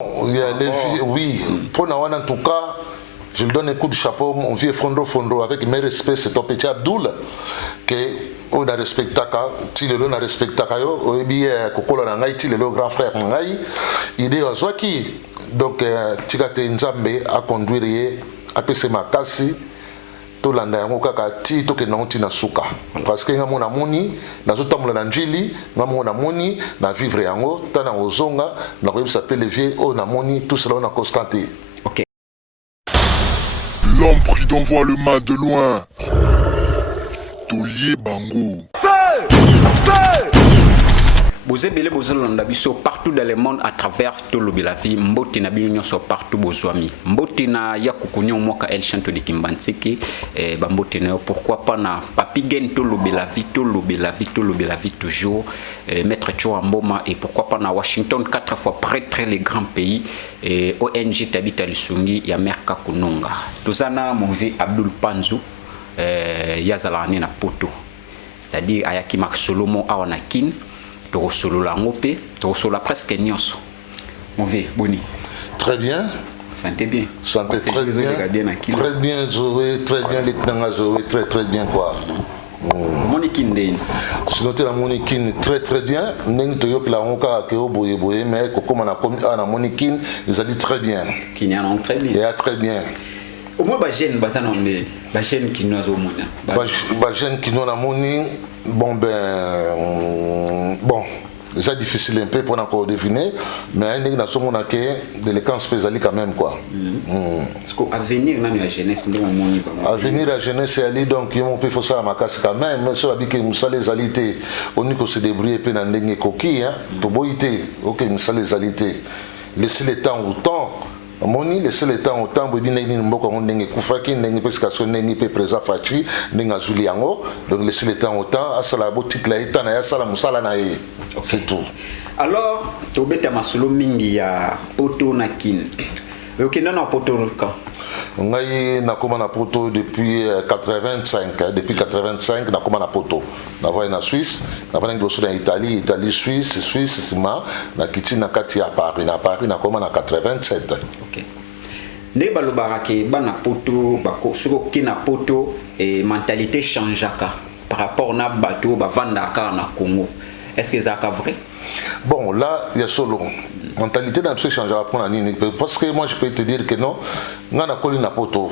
Il y a les filles, oui. Pour Nawan, en tout cas, je lui donne un coup de chapeau, mon vieux Fondo, avec mes respects, c'est ton petit Abdoul, que on a respecté, si le a respecté, on a dit Kokolo Nangai, si le grand frère Nangai, il est Ozwaki. Donc, Tigate Nzambe a conduit à PC Makasi. Tolanda yango kaka ti to ke nanti na suka parce que ngamo na moni na zotamula na njili ngamo na moni na vivre yango tana ozonga na ko yebisa Levier o na moni tout cela on a constaté. OK. L'homme prudent voit le mal de loin. Tolier Bango. Bozebele bozolanda biso partout dans le monde à travers tout le la vie mboti na binyo so partout bozwami mboti na yakukunyo moka el chanto de Kimbantsiki ba mboti na pourquoi pas na papigen tout le la vie toujours maître Choa Mboma et pourquoi pas na Washington 4 fois prêtre les grands pays ONG Tabita Lisungi ya Merka Kununga tozana mon vieux Abdul Panzu yazalani na poto c'est-à-dire ayaki mak Solomon awanakin to solo la ngopé to solo presque nyonso mon vieux boni Très bien. Santé bien. Santé très bien. Très bien Zoé, très bien les Tnanga Zoé, très bien quoi. Monikin den. Sinon la Monikin très bien. Neng to yok la onka ke o boye mais comme on a comme na Monikin, ils ont dit très bien. Qui en ont très bien. Et très bien. Au moins ba jeune ba sanonde, ba jeune qui nous a mona. Ba jeune qui nous a moni bon déjà difficile un peu pour encore deviner mais il y a de l'écran spécial quand même quoi. Parce qu'avenir dans la jeunesse ndé moni ba. Avenir la jeunesse ali donc il peut faut ça makasi quand même sur la que musala les alités on ko se débrouiller pe na ndenge koki hein to boité OK musala les alités laisser le temps au temps moni laisser le temps au temps bobi ndenge mboko ndenge kufaki ndenge pescation ndenge pe présent fachi ndenge azuli yango donc laisser le temps au temps asala boutique la itana ya sala musala na ye c'est tout. Alors to beta masolo mingi ya poto na kin OK non poto quand ngai nakoma na poto depuis 85 depuis 85 nakoma na poto na voya na Suisse na bana ngoso na Italie Suisse sima na kiti na kati ya Paris nakoma na 87. OK. Ne balobara ke bana poto bako soko kina poto et mentalité changeaka par rapport na bateau ba vandaka na Congo. Est-ce que ça vrai? Bon, là, il y a solo. Mentalité n'a pas changé pour la ligne. Parce que moi, je peux te dire que non, on a collé na poto.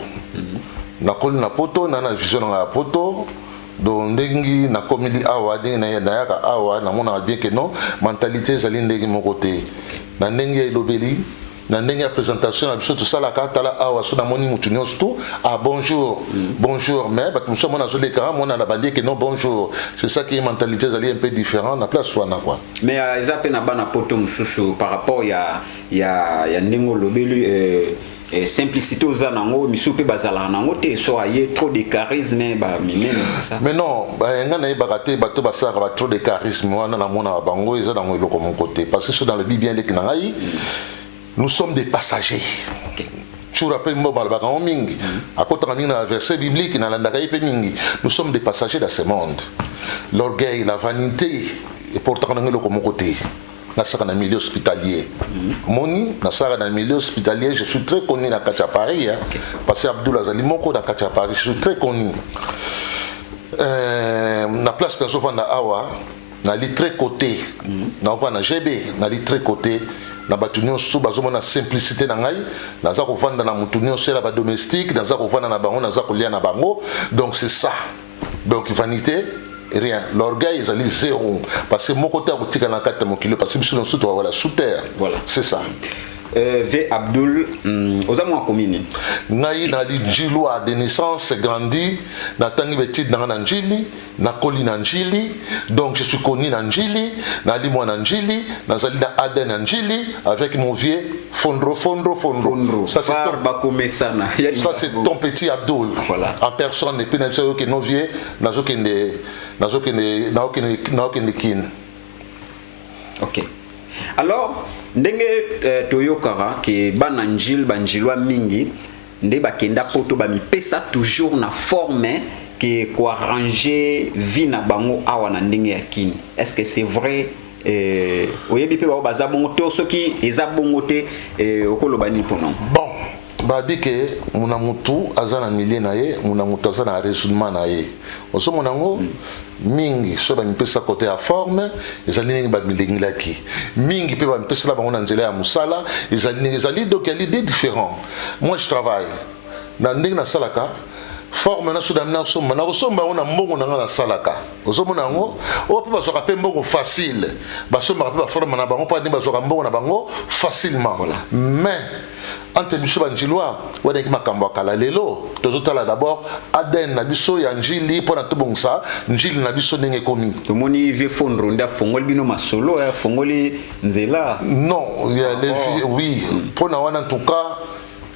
On a collé na poto, on a vision na poto. Donc, ndengi na komili awa, na yaka awa, na mona bien que non, mentalité zali ndengi mon côté. Na ndengi lobeli. Na ndenge présentation na biso tout ça la carte là awa so na moni mutu nyonso ah bonjour bonjour mais ba tout ça mona zo le kara mona na bandie que non bonjour c'est ça qui est mentalité zali un peu différent na place wana quoi mais ils appellent na bana poto mususu par rapport ya ndengo lobelu simplicité aux anango misupe bazala nango te so aye trop de charisme ba minene c'est ça mais non ba nga na ibakate bato basara ba trop de charisme wana na mona bango eza dans le mon côté parce que c'est dans le bible les kinangai. Nous sommes des passagers. Tu rappelles moi balbagan mingi. À côté de un verset biblique dans l'andagaï mingi. Nous sommes des passagers dans ce monde. L'orgueil, la vanité et pourtant on est le comme côté. Dans un milieu hospitalier. Moni, dans un milieu hospitalier, je suis très connu dans Kacha Paris parce que Abdoul Azali Moko dans Kacha Paris, je suis très connu. La place dans Sofana Awa, na li très côté. Na GB, na li très côté. Na batunyo sous bazomona simplicité na ngai naza ko vanda na mutunyo sela ba domestique naza ko vanda na bango naza ko lia na bango donc c'est ça donc vanité rien l'orgueil ils allaient zéro parce que mon côté a tika na kata mon kilo parce que biso sous voilà sous terre voilà c'est ça. V Abdul ozamu akomini ngai na li jilwa de naissance grandi na tangi betide na njili na koli na njili donc je suis connu na njili na li moi na njili na zali na aden na njili avec mon vieux Fondro ça c'est ton petit Abdul voilà en personne et puis na que non vieux nazokende kin. OK. Alors ndenge toyokara ke bana njil banjilwa mingi nde bakenda poto ba mipesa toujours na forme que ko arranger vie na bango awa na ndenge ya kini. Est-ce que c'est vrai oyebi pe baza bongo to soki eza bongo te okoloba nini mpo nango? Bon, babi ke muna mutu aza na milieu na ye, muna mutu aza na raisonnement na ye. Ozomona ngo mingi so bamipesa côté ya forme ezali ndenge bamilengilaki, mingi mpe bamipesela bango na nzela ya mosala ezali donc ya l'idée différent. Moi je travaille na ndenge nasalaka forme na soda na somba na kosomba ona mbongo na nga na salaka. Ozomona ngo o pe bazoka pe mbongo facile basomba pe ba forme na bango pa ndi bazoka mbongo na bango facilement. Mais entre biso banjilwa wana ki makambo akala lelo tozotala d'abord ADN na biso ya njili pona tobongsa njili na biso ndenge komi. Tomoni vie fondro nda fongoli bino masolo ya fongoli nzela. Non, il y a les filles, oui, pona wana en tout cas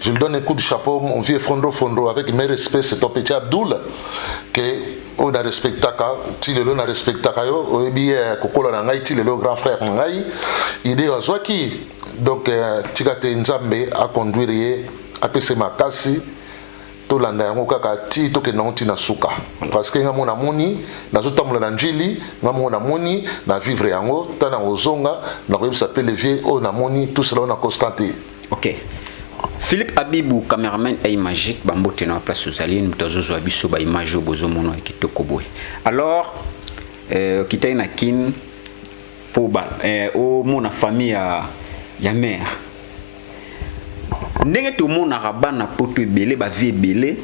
je lui donne un coup de chapeau, mon vieux Fondro, avec mes respects, c'est ton petit Abdoul, que on a respecté, Tilelo a respecté, on a Kokolo Nangai, Tilelo, grand frère Nangai, il est à Zouaki. Donc, Tigate Nzambe a conduit à PC Makasi, to landa yango kaka ti to ke nanti na suka. Parce que ngamo na moni, na zotamula na njili, ngamo na moni, na vivre yango, tana ozonga, na ko s'appelle vieux, on a moni, tout cela on a constaté. Ok. Philippe Abibou, cameraman et magique, bambo tena en place aux aliens, mtozozo abiso ba image au bozo mono et kitoko boy. Alors, kita ina kin pour bal, au mon famille ya mère. Ndenge tout mon araba na poto belé ba vie belé,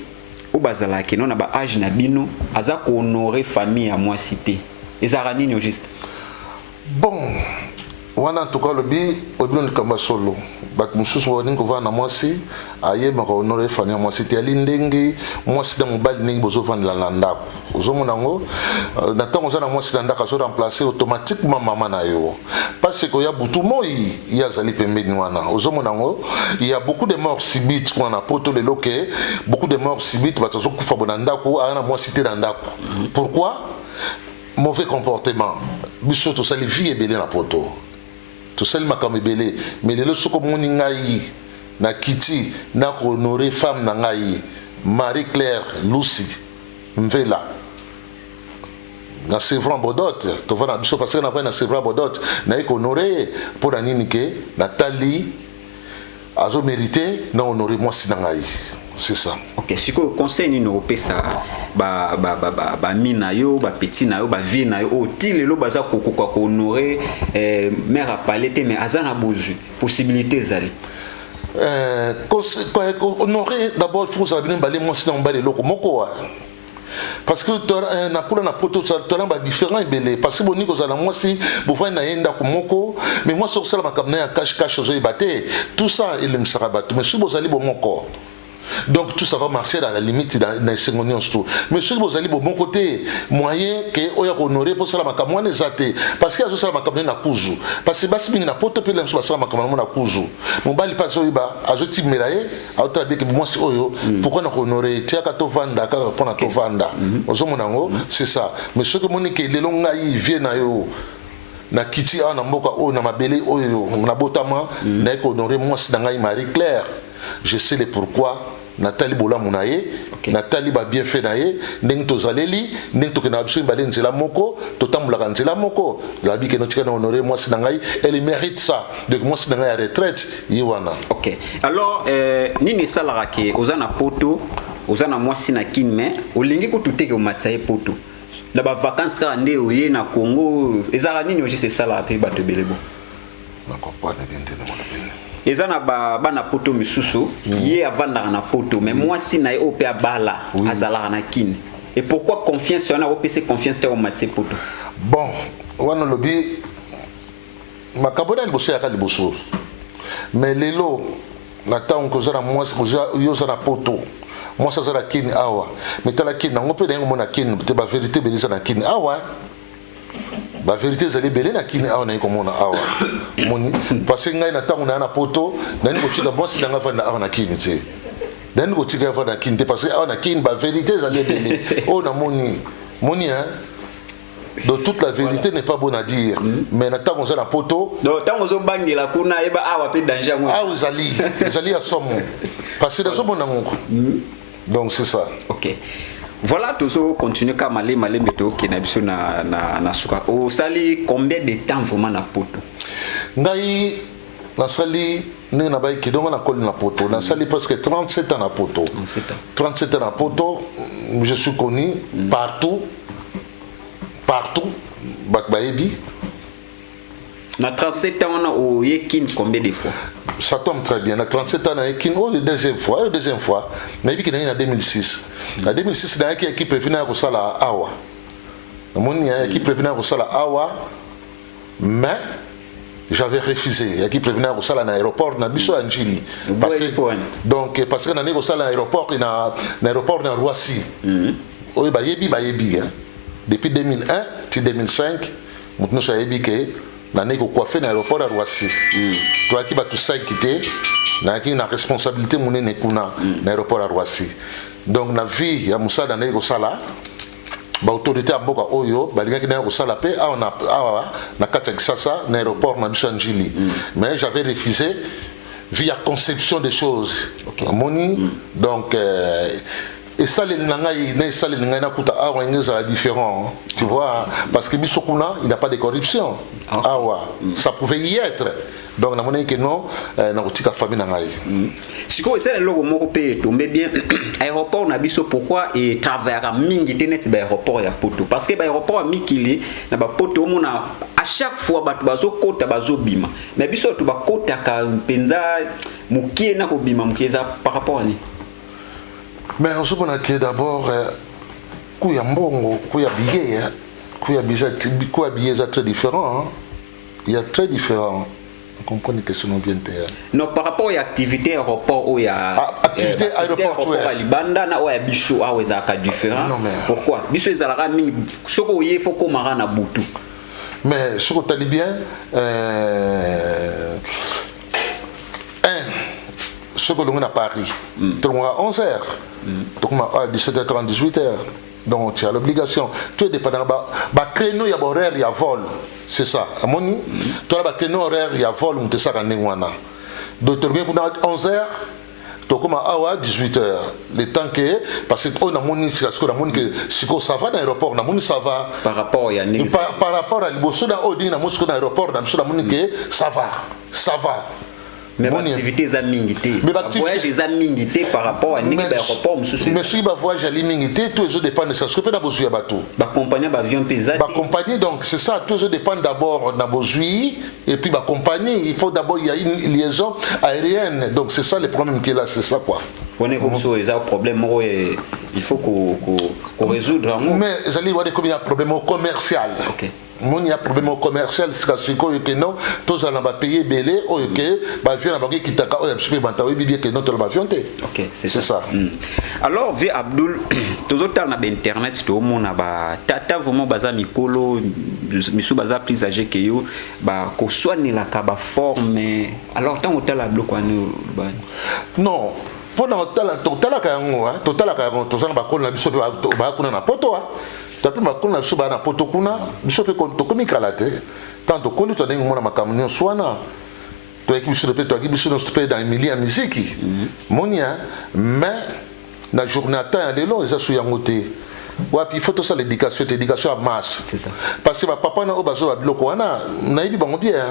au bazala ki non na ba âge na bino, aza ko honorer famille à moi cité. Ezara nini au juste? Bon. Wana en tout cas le bi odon kamba solo bak mususu woni ko va na mwasi aye ma ko honorer fanya mwasi te ali ndenge mwasi da mobali ndenge bozo vanda la ndako ozomona ngo na tango za na mwasi na ndako so remplacer automatiquement mama na yo parce que ya butu moi ya zali pembeni wana ozomona ngo il y a beaucoup de morts subites qu'on a poto le loke beaucoup de morts subites batazo kufa bona ndako ana mwasi te na ndako. Pourquoi? Mauvais comportement biso to sali vie ebele na poto tout seul makambo belé mais le soko moni ngai na kiti na honorer femme na ngai Marie Claire Lucy Mvela na Sévran Bodot to va na biso parce que na pas na Sévran Bodot na honorer pour la nini ke Nathalie azo mérité na honorer moi si na ngai. C'est ça. Ok, si que conseil ni no pesa ba mina yo ba petit na yo ba vie na yo o ti lelo baza ko honorer mère a parlé mais azana bozu possibilité zali honorer d'abord il faut savoir balé moi si na balé loko moko parce que na pour na poto ça ba différent belé parce que boni ko za na moi si bo va na yenda ko moko mais moi sur ça ma kamna ya cache zo ibate tout ça il me sera battu mais si bo zali bo moko. Donc tout ça va marcher dans la limite dans les secondes tout. Mais si vous allez de bon côté, moyen que oya honorer pour cela makamwa les athées parce que ça cela makamwa na kuzu parce que basi na poto pe la cela makamwa na kuzu. Mon bali pas oiba azoti melaye a autre bien que moi si oyo pourquoi na honorer tia ka to vanda ka pour na to vanda. Ozomona ngo c'est ça. Mais ce que monique les longa yi vient na yo na kiti na mboka o na mabele oyo na botama na ko honorer moi si ngai Marie Claire. Je sais le pourquoi. Nathalie Bola Mounaye, Nathalie ba bien fait naye, ndeng to zaleli, ndeng to kena absolument balen nzela moko, to tambula nzela moko. La bi que notre na honorer moi sinangai, elle mérite ça. Donc moi sinangai à retraite, yiwana. OK. Alors nini salara ke ozana poto, ozana moi sinakin mais olingi ko tuteke o matsaye poto. La ba vacances ka nde oye na Congo, ezara nini oje c'est ça la pe bato belebo. Na comprendre bien de mon opinion. Ezana bana poto misusu ye avanda na poto mais moi si na ope abala azala na kin et pourquoi confiance on a opc confiance te o matse poto bon wana lobi makabona liboso ya kaliboso mais lelo na tango ko zana moi yo zana poto moi ça zana kin awa mais tala kin na ngope dengo mona kin te ba vérité belisa na kin awa. La vérité c'est belé na kini awa na komona awa moni parce que ngai na tango na poto nani ko tika bosi na ngava na awa na kini te nani ko tika fa na kini te parce que awa na kini ba vérité c'est belé oh na moni hein donc toute la vérité n'est pas bonne à dire mais na tango na poto donc tango zo bangela kuna eba awa pe danger mo awa zali à somme parce que na zo mona ngoko donc c'est ça. OK. Voilà, toujours continuer comme aller météo qui n'a besoin na suka. Au sali combien de temps vraiment na poto? Ngai na sali ne na bai kidonga na koli na poto. Na sali presque 37 ans na poto. 37 ans na poto. Je suis connu partout. Bakbaebi. Na 37 ans on a au yekin combien de fois? Ça tombe très bien. Na 37 ans na yekin la deuxième fois. Na yebi kidonga na 2006. Na 2006 na yaki équipe préfina ko sala awa. Na moni équipe préfina ko sala awa. Mais j'avais refusé. Équipe préfina ko sala na aéroport na biso Anjili. Donc parce que na ko sala aéroport na aéroport na Roissy. Oye ba yebi. Depuis 2001 till 2005, nous sommes habitués à coiffer dans l'aéroport à Roissy. Toi qui vas tout ça quitter, tu as responsabilité dans l'aéroport à Roissy. Donc, la vie, il y a Moussa dans l'aéroport, l'autorité à Boka Oyo, il y a l'aéroport, dans l'aéroport de Chanjili. Mais j'avais refusé via conception des choses. Donc, et ça, les Nangaï, c'est différent. Tu vois, parce que Bissokuna, il n'y a pas de corruption. Ça pouvait y être. Donc, on a dit que non, on a dit que la famille Nangaï. Si vous avez le logo tombé bien, l'aéroport n'a pas pourquoi et travers mingi tenet l'aéroport ya poto parce que l'aéroport a mis qu'il est na ba poto on a à chaque fois bazo kota bazo bima mais biso to ba kota ka penza mukie na ko bima mukieza par rapport à ni. Mais on se connaît que d'abord, Kouya Mbongo, Kouya Billet, Kouya Billet est très différent. Il y a très différent. Vous comprenez que ce nom vient de. Non, par rapport à l'activité aéroport, où il y a. Activité aéroportuaire. À Libanda, où il y a Bissou, où il y a différent. Non, mais. Pourquoi Bissou, il y a mis. Ce qu'il faut qu'on marane à Boutou. Mais ce que tu as dit bien. Ce que l'on a à Paris, tout le monde à 11h, tout le monde à 17h30, 18h. Donc tu as l'obligation. Tu es dépendant. Bah créneau, il y a horaire, il y a vol. C'est ça. À mon niveau, tu as créneau horaire, il y a vol, on te sert à Néwana. Donc tu reviens pour 11h, tu commences à 18h. Le temps que. Parce qu'on a mon niveau, ça va dans l'aéroport, on a mon ça va. Par rapport à par rapport à l'Ibosso, on a l'aéroport, ça va. Ça va. Mais l'activité est amingité. Le voyage est amingité par rapport à l'aéroport. Mais si le voyage est amingité, tous les autres dépendent de ça. Ce que pas besoin de bateau. La compagnie va avion pesant. La compagnie, donc c'est ça. Tous les autres dépendent d'abord de la besoin et puis la compagnie. Il faut d'abord il y a une liaison aérienne. Donc c'est ça le problème qui est là, c'est ça quoi. On est comme ça, il y a un problème. Il faut qu'on résoudre. Mais il y a un problème commercial. Ok. Il y a un problème commercial, c'est que non, tous allons payer belé, ok, qui t'a que non, ok, c'est ça. Alors, V. Abdul, tous autres dans internet, tout le monde a tata vraiment baza mikolo, misu baza plus âgé que yo, bah qu'on soigne la kaba forme. Alors, tant que la bloc non. Pendant total la poto. Tapi makona suba na poto kuna bisope ko tokomi kalate tanto koni to dengo mona makamunyo swana to ekibiso pe to ekibiso no stope dans milieu musique monia mais na journée ta lelo eza su yangote wapi faut to ça l'éducation à masse c'est ça parce que papa na obazo ba biloko wana na yibi bango bien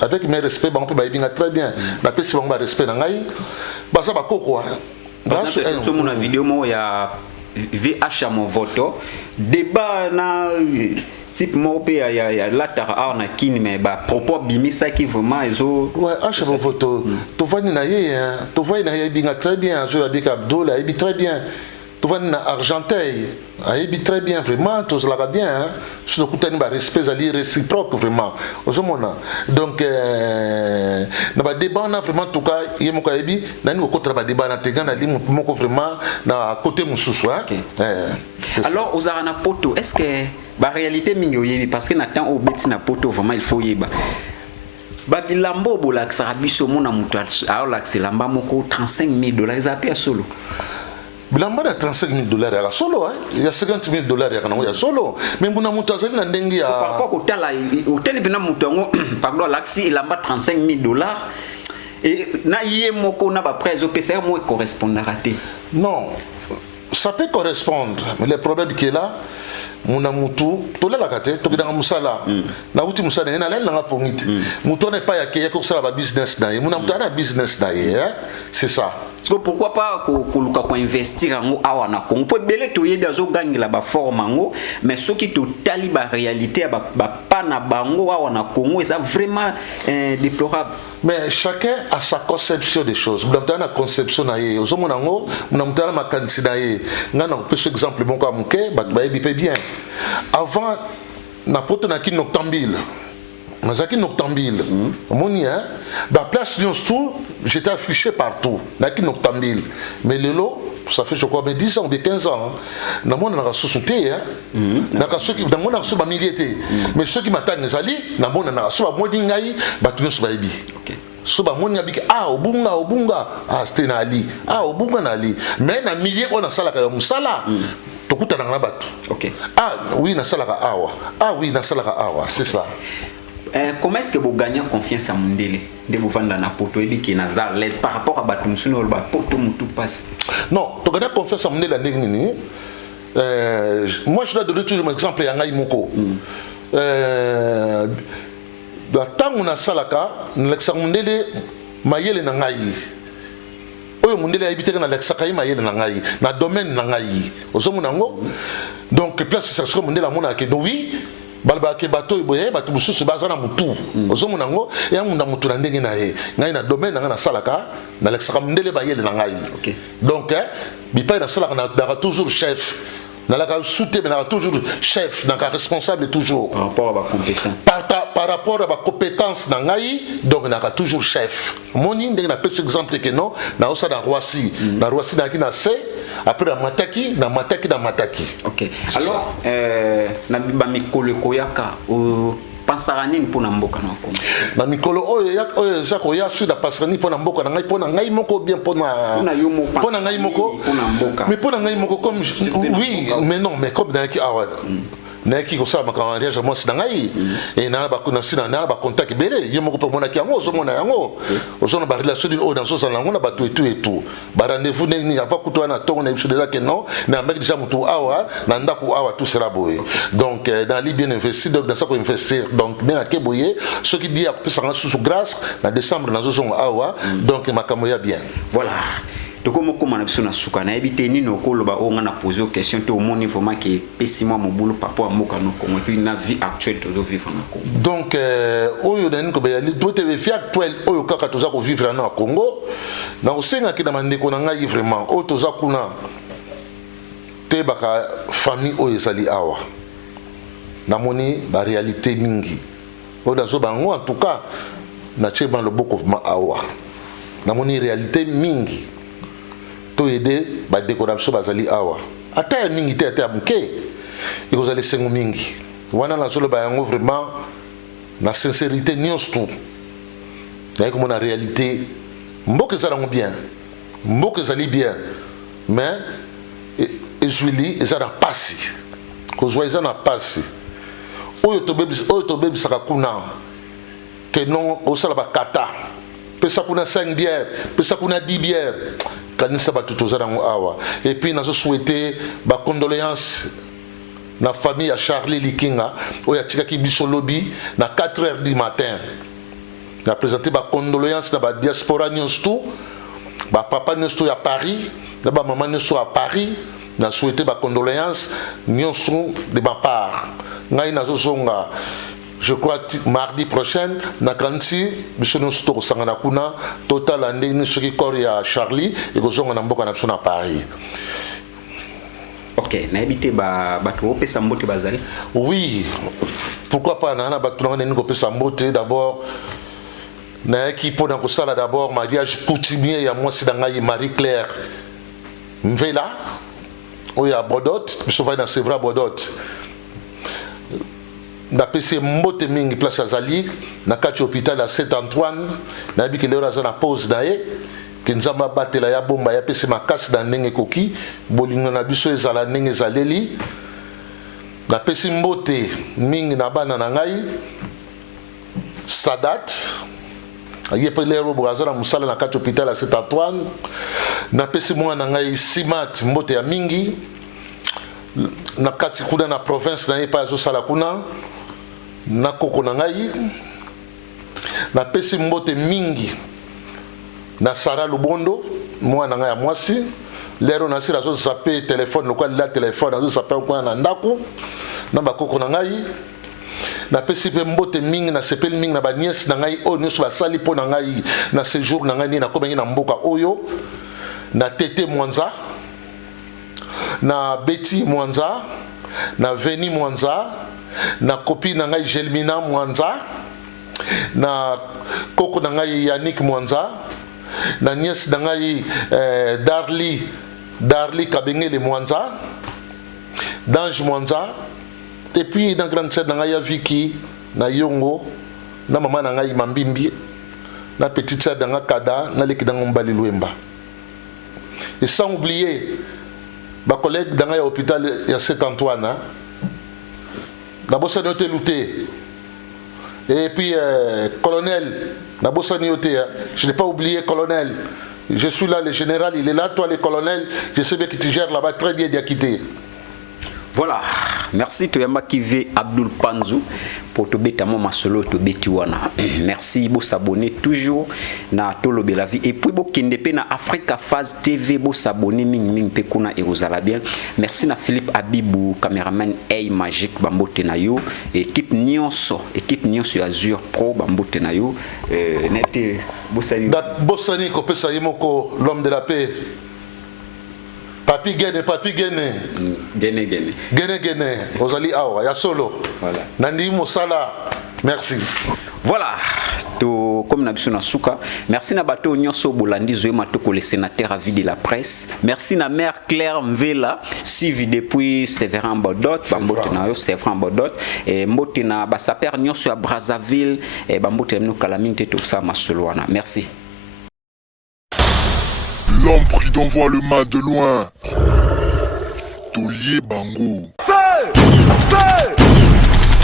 avec mes respects bango pe ba yibi très bien na pesi bango ba respect na ngai baza ba koko tout mon vidéo mo ya VH à mon voto débat na type mo pe ya latara na kini mais ba propos bimisa qui vraiment ezo ouais H à mon voto to vani na ye to vani na ye binga très bien je l'ai dit Abdul a très bien to vani na Argenteuil a très bien vraiment tous la bien sur le coup tani ba respect ali réciproque vraiment ozomona donc na ba débat na vraiment en tout cas yemo ka yebi nani ko tra ba débat na tegana li moko vraiment na côté mususu alors aux arana poto est-ce que ba réalité mingi oyebi parce que na temps au beti na poto vraiment il faut yeba babilambo bolakisa biso mona mutu a lakisa lamba moko $35,000 ezapia solo bilamba na $35,000 ya solo il y a $50,000 ya solo mais mbuna mutu azali na ndenge ya par rapport au tala hotel bina mutu ngo pardon laxi ilamba $35,000 et na yé moko na ba prezo pesa mo correspondra raté non ça peut correspondre, mais le problème qui est là, muna mutu tolela kate tokidanga musala na uti musala na lela nga pongite mutu n'est pas yaké ko sala ba business na ye muna mutu ana business na ye c'est ça. Parce que pourquoi pas koluka ko investir en awa na Congo peut belé to yeda zo gangila ba forme ngo mais ce qui totali ba réalité ba pana bango awa na Congo c'est vraiment déplorable. Mais chacun a sa conception des choses. Vous avez une conception naïe. Aux hommes nango, vous avez ma quantité naïe. Nga na peu exemple bon comme que bah bien. Avant na poto na ki noctambile. Mazaki noctambile. Moni hein. Bah place Lyon tout, j'étais affiché partout. Na ki noctambile. Mais le lot ça fait je crois 10 ans ou 15 ans. Na mona na société hein. Na ka ceux qui na mona so ba milité. Mais ceux qui m'attendent les ali, na mona na so ba modi ngai, ba tu so ba ibi. OK. So ba moni abiki obunga c'était na ali. Obunga na ali. Mais na milieu on a sala ka musala. Tokuta na batu. OK. Oui na sala ka awa. Oui na sala ka awa, c'est ça. Comment est-ce que vous gagnez confiance à Mundele de vous vendre na poto et qui na l'aise par rapport à Batumsuno ou ba poto mutu passe? Non, tu gagnes confiance à Mundele ndengini. Moi je dois donner toujours un exemple ya ngai moko. Da tangu na salaka Alexa Mundele mayele na ngai. Oyo Mundele habité na Alexa kai mayele na ngai na domaine na ngai. Ozomuna ngo. Donc place c'est ce que Mundele mona ke oui. Balba ke bato iboye bato mususu bazana mutu ozomuna ngo ya munda mutu na ndenge na ye ngai na domaine na salaka na Alexa Mundele bayele na ngai. OK. Donc bipa na salaka na toujours chef na la soutien na toujours chef na responsable toujours par rapport à ba compétence par rapport à ma compétence na ngai donc na toujours chef moni ndenge na petit exemple que non na osa na Roissy na ki na C après na mataki. OK. Alors na ba mikolo koyaka pensara nini pona mboka na Congo na mikolo oyo zako ya sur la passerani pona mboka na ngai moko bien pona ngai moko pona mboka mais pona ngai moko comme oui mais non mais comme dans qui naki ko sala makanga mariage moi sina ngai et na ba kuna sina na ba contact belé ye moko pe mona ki yango zo mona yango ozona ba relation d'une dans so na ngona ba tout et tout ba rendez-vous ni ava kuto na tongo na biso déjà que non na mec déjà mutu awa na ndako awa tout sera boye donc dans li bien investi donc dans ça ko investir donc na ke boye ce qui dit a pesa sous grâce na décembre na zo awa donc makambo ya bien voilà. Donc comme on a besoin de souka na ebité ni no koloba on a posé question te au monde vraiment que pessimo mo boulot par rapport à moka no Congo et puis na vie actuelle to vivre na Congo. Donc oyo dani ko ba li to te vie actuelle oyo kaka to za ko vivre na Congo na osenga ki na mandeko na ngai vraiment o to za kuna te baka famille oyo ezali awa na moni ba réalité mingi o da zo bango en tout cas na tsheba le boko ma awa na moni réalité mingi to aider ba décoration bazali awa ata mingi te ata muke et vous allez sengo mingi wana na zolo ba yango vraiment na sincérité nyonso na comme na réalité mboke za rango bien mboke zali bien mais ezuli ezana pasi ko zo ezana pasi oyo to bebi saka kuna que non au sala ba kata pesa kuna 5 bières pesa kuna 10 bières kanisa ba tuto zarango awa et puis nazo souhaiter ba condoléances na famille à Charlie Likinga oya tikaki biso lobby na 4h du matin na présenter ba condoléances na ba diaspora nyonso ba papa nyonso à Paris na ba maman nyonso à Paris na souhaiter ba condoléances nyonso de ma part ngai nazo zonga. Je crois mardi prochain na kanti biso nyonso to sangana kuna total andeni soki kori ya Charlie et kozonga na mboka na biso na Paris. OK, na habité bato opesa mbote bazali. Oui, pourquoi pas na bato na nini ko pesa mbote d'abord na qui pona ko sala d'abord mariage coutumier ya moi c'est ngai Marie Claire Mvela oya Bodot biso va na Sevra Bodot. Na pese mbote mingi place azali na kati hôpital à Saint-Antoine na bi ke lero za na pause dae ke nzamba batela ya bomba ya pese makasi da ndenge koki bolingo na biso ezala ndenge zaleli na pese mbote mingi na bana na ngai Sadat aye pe lero boaza na musala na kati hôpital à Saint Antoine na pesi mwana ngai Simat mbote ya mingi na kati kuna na province na ye pa zo sala kuna na koko na ngai na pesi mbote mingi na Sara Lubondo mwana ngai ya mwasi lero na sira zo zape téléphone lokola la téléphone zo zape kwa na ndako na bakoko na ngai na pesi pe mbote mingi na sepeli mingi na ba nièce na ngai oyo nyonso basali mpo na ngai na séjour na ngai na kobengi na mboka oyo na Tete Mwanza na Betty Mwanza na Veni Mwanza na copine na ngai Gelmina Mwanza na koko na ngai Yannick Mwanza na nièce na ngai Darly Kabengele Mwanza Dange Mwanza et puis dans grande sœur na ngai ya Vicky na Yongo na maman na ngai Mambimbi na petite sœur na ngai Kada na leki na Mbali Luemba. Et sans oublier ma collègue dans l'hôpital de Saint-Antoine, na bossa noté looté. Et puis colonel, na bossa noté, je n'ai pas oublié colonel. Je suis là, le général, il est là, toi le colonel, je sais bien que tu gères là-bas très bien d'Akité. Voilà, merci Toyamba Kivé Abdul Panzou pour te bêta mon masolo te betiwana. Merci pour s'abonner toujours na Tolo Belavi et puis pour kindepe na Africa Phase TV pour s'abonner ming pe kuna et vous allez bien. Merci na Philippe Abibou caméraman Hey Magic Bambote na yo équipe Nyonso Azure Pro Bambote na yo nete bosani bosani ko pesa yemoko l'homme de la paix. Papi Gene. Ozali awa, ya solo. Voilà. Nandi Mosala. Merci. Voilà. Comme Nabisuna Souka. Merci na bateau Nyonso Bolandi Zoema Toko le sénateur à vie de la presse. Merci na mère Claire Mvela, suivi depuis Séverin Bodot, Bambotenayo, Séverin Bodot, et Mbotena Bassaper Nyonso à Brazzaville, et Bambotenayo Kalamine Tetosa Masoloana. Merci. L'homme pris d'envoie le mal de loin. Tolier Bango.